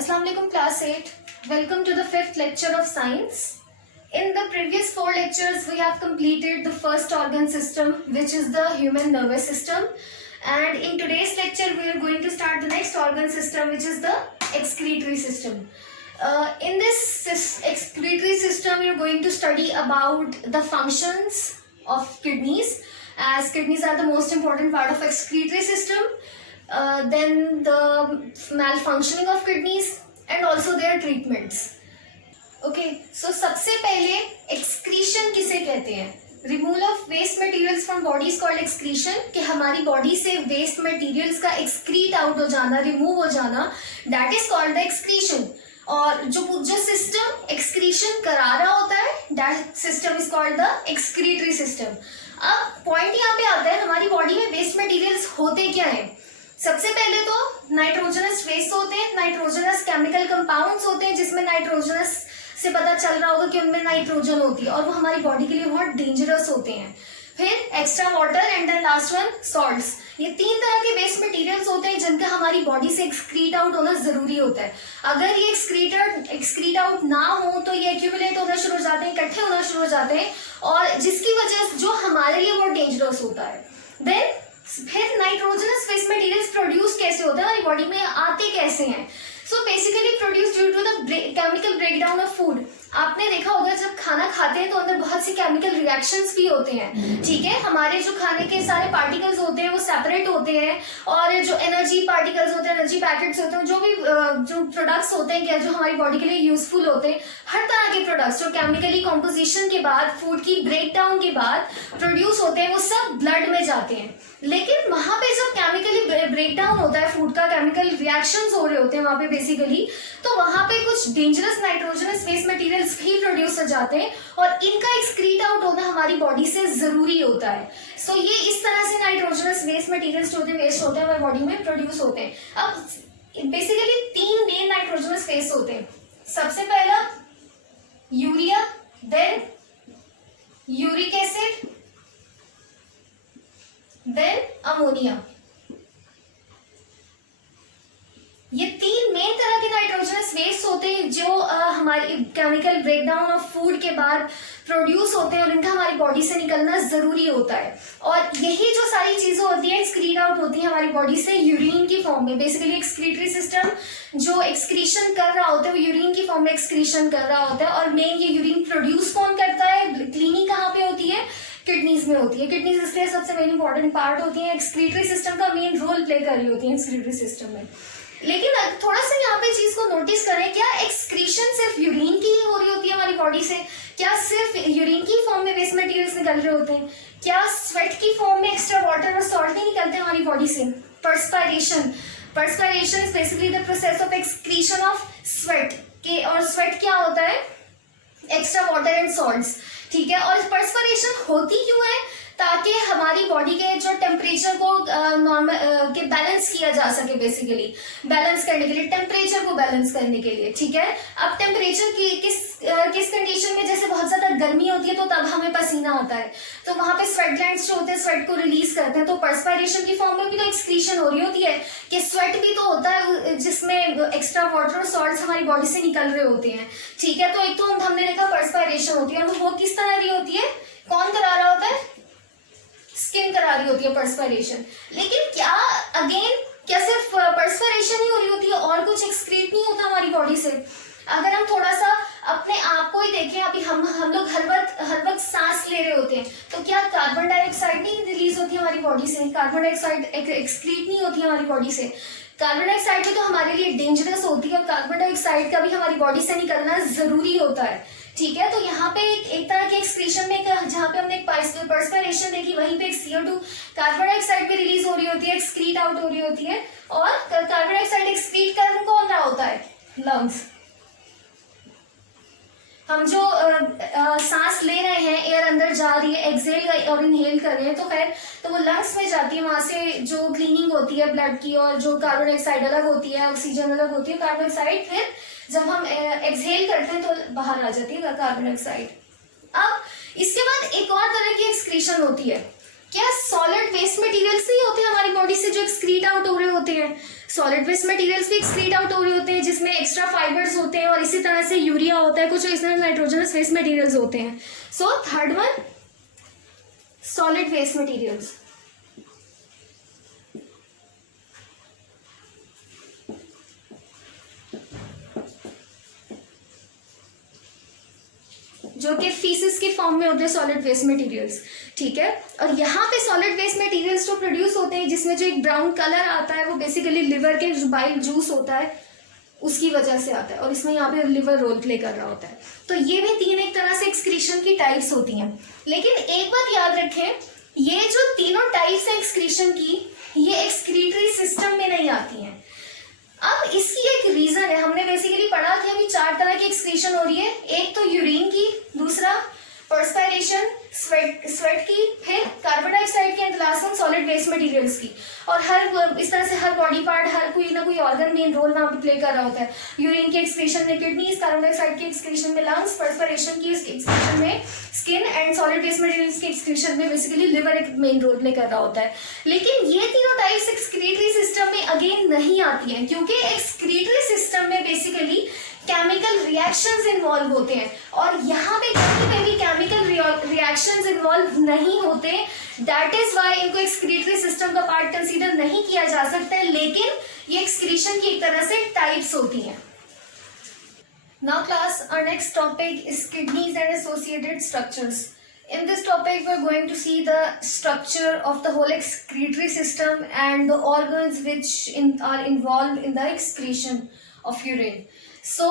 Assalamu alaikum class 8. Welcome to the 5th lecture of science. In the previous 4 lectures we have completed the first organ system, which is the human nervous system, and in today's lecture we are going to start the next organ system, which is the excretory system. In this excretory system we are going to study about the functions of kidneys, as kidneys are the most important part of excretory system. Then the malfunctioning of kidneys and also their treatments. Okay, so सबसे पहले excretion किसे कहते हैं? Removal of waste materials from body is called excretion, कि हमारी body से waste materials का excrete out हो जाना, remove हो जाना, that is called the excretion. और जो system excretion करा रहा होता है, that system is called the excretory system. अब point यहाँ पे आता है, हमारी body में waste materials होते क्या हैं? सबसे पहले तो नाइट्रोजनस वेस्ट होते हैं, नाइट्रोजनस केमिकल कंपाउंड्स होते हैं, जिसमें नाइट्रोजनस से पता चल रहा होगा कि उनमें नाइट्रोजन होती है और वो हमारी बॉडी के लिए बहुत डेंजरस होते हैं. फिर extra water and then last one salts. ये 3 तरह के वेस्ट मटेरियल्स होते हैं जिनका हमारी बॉडी से एक्सक्रीट आउट होना जरूरी होता है. अगर ये एक्सक्रीट आउट ना हो तो ये एक्यूमुलेट होना शुरू हो जाते हैं, इकट्ठे होना शुरू हो जाते हैं, और जिसकी वजह से जो हमारे लिए बहुत डेंजरस होता है. देन फिर नाइट्रोजनस वेस्ट मटेरियल्स प्रोड्यूस कैसे होते हैं, हमारी बॉडी में आते कैसे हैं? So basically produce due to the chemical breakdown of food. आपने देखा होगा जब खाना खाते हैं तो अंदर बहुत सी केमिकल रिएक्शंस भी होते हैं. ठीक है, हमारे जो खाने के सारे पार्टिकल्स होते हैं वो सेपरेट होते हैं, और जो एनर्जी पार्टिकल्स होते हैं, एनर्जी पैकेट्स होते हैं, जो भी जो प्रोडक्ट्स होते हैं क्या जो हमारी बॉडी के लिए यूजफुल होते हैं, हर तरह के प्रोडक्ट्स जो केमिकली कॉम्पोजिशन के बाद, फूड की ब्रेकडाउन के बाद प्रोड्यूस होते हैं, वो सब ब्लड में जाते हैं. लेकिन वहां पे जब केमिकली ब्रेकडाउन होता है, फूड का केमिकल रिएक्शंस हो रहे होते हैं वहां पे बेसिकली, तो वहां पे कुछ डेंजरस नाइट्रोजनस वेस्ट मटेरियल्स भी प्रोड्यूस हो जाते हैं, और इनका एक्सक्रीट आउट होना हमारी बॉडी से जरूरी होता है. सो ये इस तरह से नाइट्रोजनस वेस्ट मटेरियल्स जो वेस्ट होते हैं हमारी बॉडी में प्रोड्यूस होते हैं. अब बेसिकली 3 मेन नाइट्रोजनस वेस्ट होते हैं. सबसे पहला urea, then uric acid, then ammonia. ये 3 मेन तरह के नाइट्रोजनस वेस्ट होते हैं जो हमारी केमिकल ब्रेकडाउन ऑफ फूड के बाद प्रोड्यूस होते हैं, और इनका हमारी बॉडी से निकलना जरूरी होता है. और यही जो सारी चीजें होती हैं एक्सक्रीट आउट होती है हमारी बॉडी से यूरिन की फॉर्म में. बेसिकली एक्सक्रीटरी सिस्टम जो एक्सक्रीशन कर रहा होता है वो यूरिन की फॉर्म में एक्सक्रीशन कर रहा होता है. और मेन ये यूरिन प्रोड्यूस कौन करता है, क्लीनिंग कहाँ पे होती है, किडनीज में होती है. किडनीज इसलिए सबसे मेन इंपॉर्टेंट पार्ट होती है, एक्सक्रीटरी सिस्टम का मेन रोल प्ले कर रही होती है एक्सक्रीटरी सिस्टम में. लेकिन थोड़ा सा यहाँ पे चीज को नोटिस करें, क्या एक्सक्रीशन सिर्फ यूरिन की ही हो रही होती है हमारी बॉडी से? क्या सिर्फ यूरिन की फॉर्म में वेस्ट मटेरियल्स निकल रहे होते हैं? क्या स्वेट की फॉर्म में एक्स्ट्रा वाटर और सॉल्ट नहीं निकलते हैं हमारी बॉडी से? Perspiration is basically the process of excretion of sweat के, और स्वेट क्या होता है, एक्स्ट्रा वाटर एंड सॉल्ट्स. ठीक है, और पर्सपायरेशन होती क्यों है? ताकि हमारी बॉडी के जो टेम्परेचर को नॉर्मल के बैलेंस किया जा सके, बेसिकली बैलेंस करने के लिए, टेम्परेचर को बैलेंस करने के लिए. ठीक है, अब टेम्परेचर की किस कंडीशन में, जैसे बहुत ज्यादा गर्मी होती है तो तब हमें पसीना आता है, तो वहां पे स्वेट ग्लैंड्स जो होते हैं स्वेट को रिलीज करते हैं. तो पर्सपायरेशन की फॉर्म में भी तो एक्सक्रीशन हो रही होती है, कि स्वेट भी तो होता है जिसमें एक्स्ट्रा वाटर और सॉल्ट्स हमारी बॉडी से निकल रहे होते हैं. ठीक है, तो एक तो हमने देखा पर्सपायरेशन होती है, और वो किस तरह की होती है, कौन करा रहा होता है, स्किन करा रही होती है पर्सपायरेशन. लेकिन क्या सिर्फ पर्सपायरेशन ही हो रही होती है और कुछ एक्सक्रीट नहीं होता हमारी बॉडी से? अगर हम थोड़ा सा अपने आप को ही देखें, अभी हम लोग हर वक्त सांस ले रहे होते हैं, तो क्या कार्बन डाइऑक्साइड नहीं रिलीज होती है हमारी बॉडी से? कार्बन डाइऑक्साइड एक्सक्रीट नहीं होती है हमारी बॉडी से? कार्बन डाइऑक्साइड भी तो हमारे लिए डेंजरस होती है, कार्बन डाइऑक्साइड का भी हमारी बॉडी से निकलना जरूरी होता है. ठीक है, तो यहाँ पे एक तरह के एक्सक्रीशन में जहाँ पे हमने पर्सपायरेशन देखी, वहीं पे एक CO2 कार्बन डाइऑक्साइड भी रिलीज हो रही होती है, एक्सक्रीट आउट हो रही होती है. और कार्बन डाइऑक्साइड एक्सक्रीट कर कौन रहा होता है, लंग्स. हम जो सांस ले रहे हैं, एयर अंदर जा रही है, एक्सहेल और इनहेल कर रहे हैं, तो खैर तो वो लंग्स में जाती है, वहां से जो क्लीनिंग होती है ब्लड की, और जो कार्बन डाइऑक्साइड अलग होती है, ऑक्सीजन अलग होती है, कार्बन डाइऑक्साइड फिर जब हम एक्सहेल करते हैं तो बाहर आ जाती है कार्बन डाइऑक्साइड. अब इसके बाद एक और तरह की एक्सक्रीशन होती है, क्या सॉलिड वेस्ट मटेरियल्स नहीं होते हमारी बॉडी से जो एक्सक्रीट आउट हो रहे होते हैं? सॉलिड वेस्ट मटेरियल्स भी एक्सक्रीट आउट हो रहे होते हैं, जिसमें एक्स्ट्रा और इसी तरह से यूरिया होता है, कुछ इस तरह नाइट्रोजनस वेस्ट मटेरियल्स होते हैं. So third one, solid waste materials. जो कि फीसिस के फॉर्म में होते हैं सॉलिड वेस्ट मटेरियल्स. ठीक है, और यहाँ पे सॉलिड वेस्ट मटेरियल्स जो प्रोड्यूस होते हैं जिसमें जो एक ब्राउन कलर आता है वो बेसिकली लिवर के जो बाइल जूस होता है उसकी वजह से आता है, और इसमें यहाँ पे लिवर रोल प्ले कर रहा होता है. तो ये भी तीन एक तरह से एक्सक्रीशन की टाइप्स होती हैं. लेकिन एक बात याद रखें, ये जो तीनों टाइप्स है एक्सक्रीशन की, ये एक्सक्रीटरी सिस्टम में नहीं आती हैं. अब इसकी एक रीजन है, हमने बेसिकली पढ़ा था कि 4 तरह की एक्सक्रीशन हो रही है. एक तो यूरिन की, दूसरा पर्सपायरेशन स्वेट की, फिर कार्बन डाइऑक्साइड की, and last one solid waste materials की. और हर इस तरह से हर बॉडी पार्ट, हर कोई ना कोई ऑर्गन मेन रोल वहां पे प्ले कर रहा होता है. यूरिन की एक्सक्रीशन में किडनीज, कार्बन डाइऑक्साइड की एक्सक्रीशन में लंग्स, पर्सपायरेशन की एक्सक्रीशन में skin, and solid waste materials की एक्सक्रीशन में बेसिकली लिवर एक मेन रोल प्ले कर रहा होता है. लेकिन ये तीनों टाइप्स एक्सक्रीटरी सिस्टम में अगेन नहीं आती हैं, क्योंकि एक्सक्रीटरी सिस्टम में बेसिकली केमिकल रिएक्शंस इन्वॉल्व होते हैं, और यहाँ पे कहीं पे भी केमिकल रिएक्शंस इन्वॉल्व नहीं होते. दैट इज वाई इनको एक्सक्रीटरी सिस्टम का पार्ट कंसीडर नहीं किया जा सकता है. लेकिन ये एक्सक्रीशन की एक तरह से टाइप्स होती हैं. Now class, our next topic is kidneys and associated structures. In this topic, we are going to see the structure of the whole excretory system and the organs which are involved in the excretion of urine. So,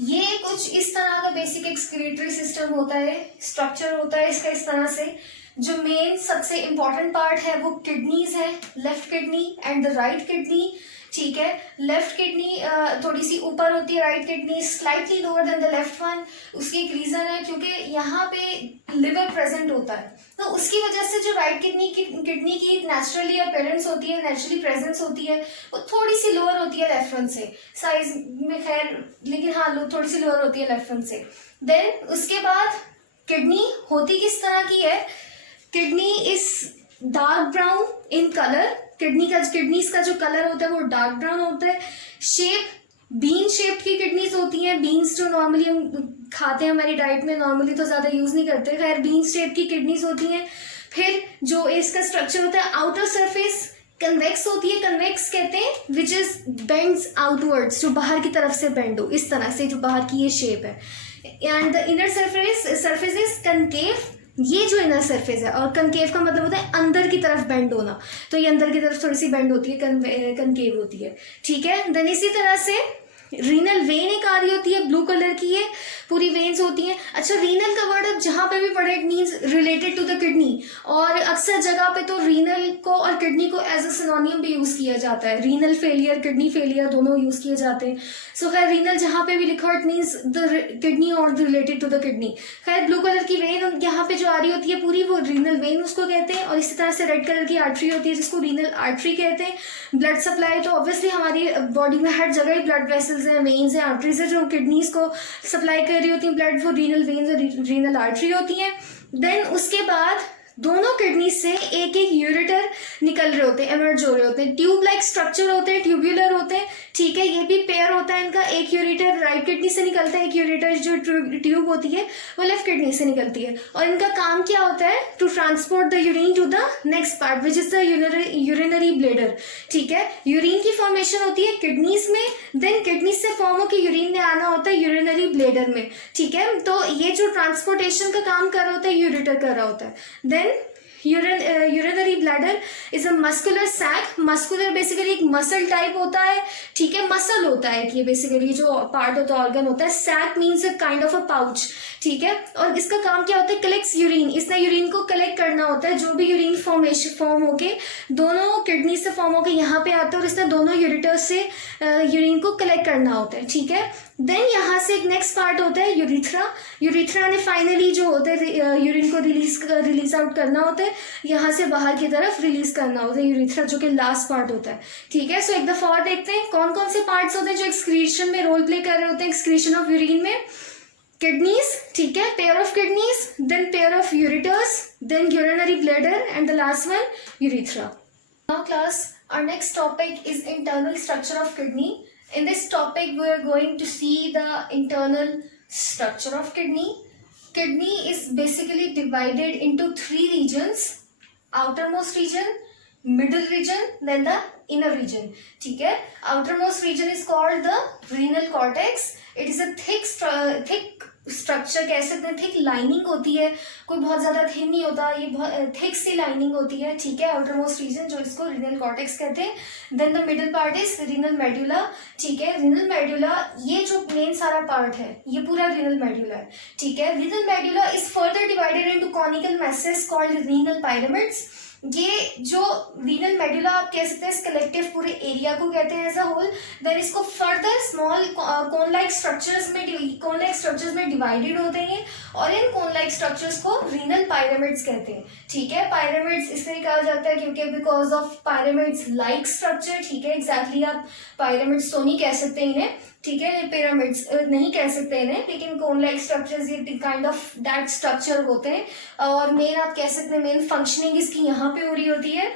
ये कुछ इस तरह का basic excretory system होता है, structure होता है इसका इस तरह से. जो मेन सबसे इम्पॉर्टेंट पार्ट है वो किडनीज है, left kidney and the right kidney. ठीक है, लेफ्ट किडनी थोड़ी सी ऊपर होती है, right kidney slightly lower than the left one. उसकी एक रीजन है क्योंकि यहाँ पे लिवर प्रेजेंट होता है, तो उसकी वजह से जो राइट किडनी की नेचुरली अपीयरेंस होती है, नेचुरली प्रेजेंस होती है, वो थोड़ी सी लोअर होती है लेफ्ट वन से साइज में. खैर लेकिन हाँ, थोड़ी सी लोअर होती है लेफ्ट वन से. देन उसके बाद किडनी होती किस तरह की है, kidney is dark brown in colour. Kidneys का जो कलर होता है वो डार्क ब्राउन होता है. शेप बीन शेप की किडनीज होती हैं. बीन्स जो नॉर्मली हम खाते हैं हमारी डाइट में, नॉर्मली तो ज्यादा यूज नहीं करते, खैर बीन शेप की किडनीज होती हैं. फिर जो इसका स्ट्रक्चर होता है, आउटर सरफेस कन्वेक्स होती है. कन्वेक्स कहते हैं विच इज बेंड्स आउटवर्ड्स, जो बाहर की तरफ से बेंड हो, इस तरह से जो बाहर की ये शेप है. And the inner surface is concave. ये जो इनर सरफेस है, और कनकेव का मतलब होता है अंदर की तरफ बेंड होना, तो ये अंदर की तरफ थोड़ी सी बेंड होती है, कनकेव होती है. ठीक है, देन इसी तरह से रीनल वेन एक आ रही होती है, ब्लू कलर की है, पूरी वेन्स होती हैं. अच्छा, रीनल का वर्ड अब जहां पे भी पढ़े it means related to the kidney, और अक्सर जगह पे तो रीनल को और किडनी को एज अ सिनोनियम भी यूज किया जाता है. रीनल फेलियर, किडनी फेलियर दोनों यूज किए जाते हैं. सो खैर रीनल जहां पे भी लिखा इट मींस द किडनी और रिलेटेड टू द किडनी. खैर ब्लू कलर की वेन यहाँ पे जो आ रही होती है पूरी, वो रीनल वेन उसको कहते हैं. और इसी तरह से रेड कलर की आर्टरी होती है जिसको रीनल आर्टरी कहते हैं. ब्लड सप्लाई तो ऑब्वियसली हमारी बॉडी में हर जगह ही ब्लड वेसल्स हैं, वेन्स हैं, आर्टरीज है जो किडनीज को सप्लाई कर रही होती है ब्लड, वो रीनल वेन्स और रीनल आर्टरी होती हैं. देन उसके बाद दोनों किडनी से एक एक यूरेटर निकल रहे होते हैं, एमर्ज हो रहे होते हैं. ट्यूब लाइक स्ट्रक्चर होते हैं, ट्यूब्यूलर होते हैं. ठीक है, ये भी पेयर होता है इनका. एक यूरेटर राइट किडनी से निकलता है, एक यूरेटर जो ट्यूब होती है वो लेफ्ट किडनी से निकलती है. और इनका काम क्या होता है, to transport the urine to the next part which is the urinary bladder. ठीक है, यूरिन की फॉर्मेशन होती है किडनीज में, देन किडनी से फॉर्म होकर यूरिन में आना होता है यूरिनरी ब्लेडर में. ठीक है, तो ये जो ट्रांसपोर्टेशन का काम कर रहा होता है यूरेटर कर रहा होता है. Then urinary bladder is a muscular sac. muscular basically एक मसल टाइप होता है. ठीक है, मसल होता है कि बेसिकली जो पार्ट होता है, ऑर्गन होता है. sac means a kind of a pouch. ठीक है, और इसका काम क्या होता है, कलेक्ट्स यूरिन. इसने यूरिन को कलेक्ट करना होता है, जो भी यूरिन फॉर्म होके दोनों किडनी से फॉर्म होके यहाँ पे आता है, और इसने दोनों यूरिटर्स से यूरिन को कलेक्ट करना होता है. ठीक है, देन यहाँ से एक नेक्स्ट पार्ट होता है यूरिथ्रा. यूरिथ्रा ने फाइनली जो होता है यूरिन को रिलीज आउट करना होता है, यहाँ से बाहर की तरफ रिलीज करना होता है यूरिथ्रा, जो कि लास्ट पार्ट होता है. ठीक है, सो एक दफा और देखते हैं कौन कौन से पार्ट्स होते हैं जो एक्सक्रीशन में रोल प्ले कर रहे होते हैं एक्सक्रीशन ऑफ यूरिन में. किडनीज, ठीक है, pair of kidneys, then pair of ureters, then urinary bladder, and the last one urethra. Now class, our next topic is internal structure of kidney. In this topic, we are going to see the internal structure of kidney. Kidney is basically divided into three regions: outermost region, middle region, then the inner region. ठीक है? Outermost region is called the renal cortex. It is a thick structure, कह सकते हैं thick lining होती है, कोई बहुत ज्यादा थिन नहीं होता, ये बहुत थिक सी लाइनिंग होती है. ठीक है, आउटरमोस्ट रीजन जो इसको रीनल कॉर्टेक्स कहते हैं. Then the middle part is renal medulla. ठीक है, रीनल मेडुला ये जो मेन सारा पार्ट है ये पूरा रीनल मेडुला है. ठीक है, renal medulla is further divided into conical message called renal pyramids. ये जो रीनल मेडुला आप कह सकते हैं इस कलेक्टिव पूरे एरिया को कहते हैं एज अ होल. देन इसको further small cone like structures में डिवाइडेड होते हैं और इन कोन लाइक स्ट्रक्चर्स को रीनल पायरामिड्स कहते हैं. ठीक है, पायरामिड्स इसलिए कहा जाता है क्योंकि because of pyramids like structure. ठीक है, एग्जैक्टली आप पायरामिड्स तो नहीं कह सकते इन्हें. ठीक है, पिरामिड्स नहीं कह सकते इन्हें, लेकिन कोन लाइक स्ट्रक्चर्स ये काइंड ऑफ दैट स्ट्रक्चर होते हैं. और मेन आप कह सकते हैं मेन फंक्शनिंग इसकी यहाँ पे हो रही होती है.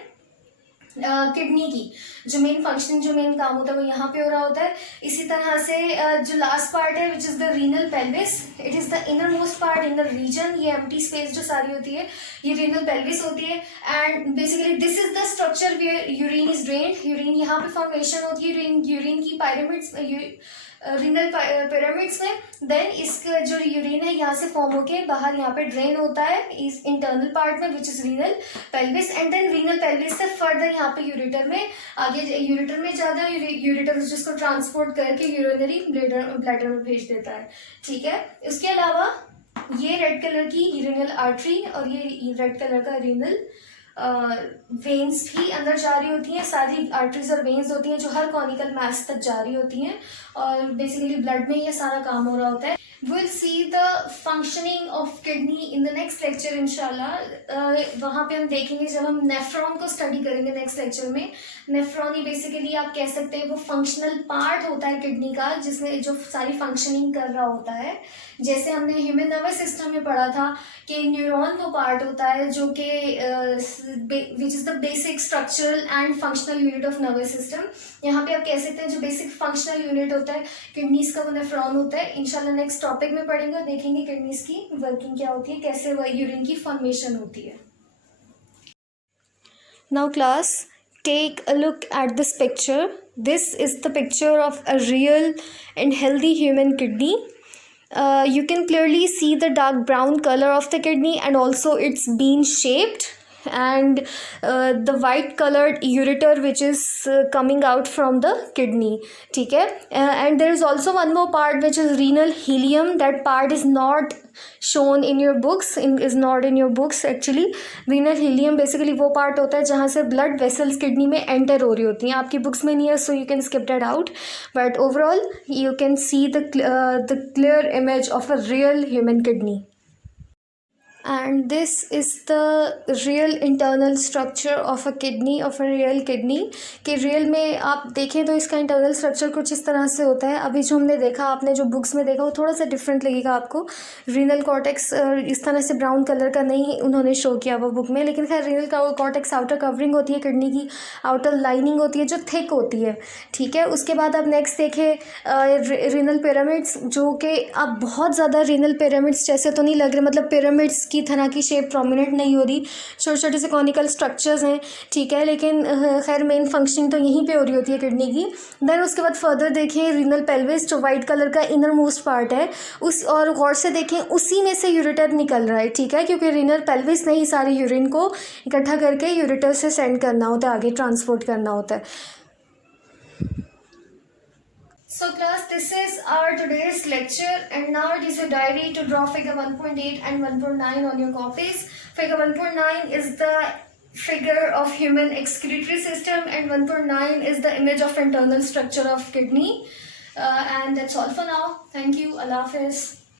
किडनी की जो मेन फंक्शनिंग जो मेन काम होता है वो यहाँ पे हो रहा होता है. इसी तरह से जो लास्ट पार्ट है which is the renal pelvis, it is the inner most part in the region. ये एम्प्टी स्पेस जो सारी होती है ये रीनल पेल्विस होती है. And basically this is the structure where urine is drained. Urine यहाँ पे फॉर्मेशन होती है यूरिन की पायरामिड्स रीनल पिरामिड्स में. देन इसका जो यूरिन है यहाँ से फॉर्म होके बाहर यहाँ पे ड्रेन होता है इस इंटरनल पार्ट में which is renal pelvis. And then renal pelvis से फर्दर यहाँ पे यूरेटर में आगे यूरेटर में जाता है. यूरेटर जिसको ट्रांसपोर्ट करके यूरिनरी ब्लैडर में भेज देता है. ठीक है, इसके अलावा ये रेड कलर की रीनल आर्टरी और ये रेड कलर का रीनल वेन्स भी अंदर जा रही होती हैं. सारी आर्टरीज और वेन्स होती हैं जो हर कॉनिकल मैस तक जा रही होती हैं और बेसिकली ब्लड में ये सारा काम हो रहा होता है. We'll see the functioning of kidney in the next lecture इंशाल्लाह. वहाँ पे हम देखेंगे जब हम नेफ्रॉन को स्टडी करेंगे नेक्स्ट लेक्चर में. नेफ्रॉन ही बेसिकली आप कह सकते हैं वो फंक्शनल पार्ट होता है किडनी का जिसमें जो सारी फंक्शनिंग कर रहा होता है. जैसे हमने ह्यूमन नर्वस सिस्टम में पढ़ा था कि न्यूरॉन वो पार्ट होता है जो कि which is the basic structural and functional unit of nervous system. यहाँ पे आप कह सकते हैं जो बेसिक फंक्शनल यूनिट होता है किडनीज का वो नेफ्रॉन होता है. इंशाल्लाह नेक्स्ट टॉपिक में पढ़ेंगे और देखेंगे किडनीज की वर्किंग क्या होती है, कैसे यूरिन की फॉर्मेशन होती है. Now class, take a look at this picture. This is the picture of a real and healthy human kidney. You can clearly see the dark brown color of the kidney and also it's bean shaped and the white colored ureter which is coming out from the kidney. ठीक है, and there is also one more part which is renal helium. That part is not shown in your books, is not in your books actually. renal helium basically वो part होता है जहाँ से blood vessels kidney में enter हो रही होती हैं. आपकी books में नहीं है so you can skip that out, but overall you can see the clear image of a real human kidney. And this is the real internal structure of a kidney, of a real kidney. कि real में आप देखें तो इसका internal structure कुछ इस तरह से होता है. अभी जो हमने देखा, आपने जो बुक्स में देखा वो थोड़ा सा डिफरेंट लगेगा आपको. रीनल कॉर्टेक्स इस तरह से ब्राउन कलर का नहीं उन्होंने शो किया वो बुक में, लेकिन खैर रीनल कॉर्टेक्स आउटर कवरिंग होती है किडनी की, आउटर लाइनिंग होती है जो थिक होती है. ठीक है, उसके बाद आप नेक्स्ट देखें रीनल पिरामिड्स जो कि आप बहुत ज़्यादा रीनल पिरामिड्स जैसे तो नहीं लग रहे, मतलब पिरामिड्स की तरह की शेप प्रोमिनेंट नहीं हो रही, छोटे छोटे से कॉनिकल स्ट्रक्चर्स हैं. ठीक है, लेकिन खैर मेन फंक्शनिंग तो यहीं पे हो रही होती है किडनी की. देन उसके बाद फर्दर देखें रीनल पेल्विस जो वाइट कलर का इनर मोस्ट पार्ट है उस, और गौर से देखें उसी में से यूरेटर निकल रहा है. ठीक है, क्योंकि रीनल पेल्विस ने ही सारी यूरिन को इकट्ठा करके यूरेटर से सेंड करना होता है, आगे ट्रांसपोर्ट करना होता है. So class, this is our today's lecture and now it is your diary to draw figure 1.8 and 1.9 on your copies. Figure 1.9 is the figure of human excretory system and 1.9 is the image of internal structure of kidney. And that's all for now. Thank you. Allah Hafiz.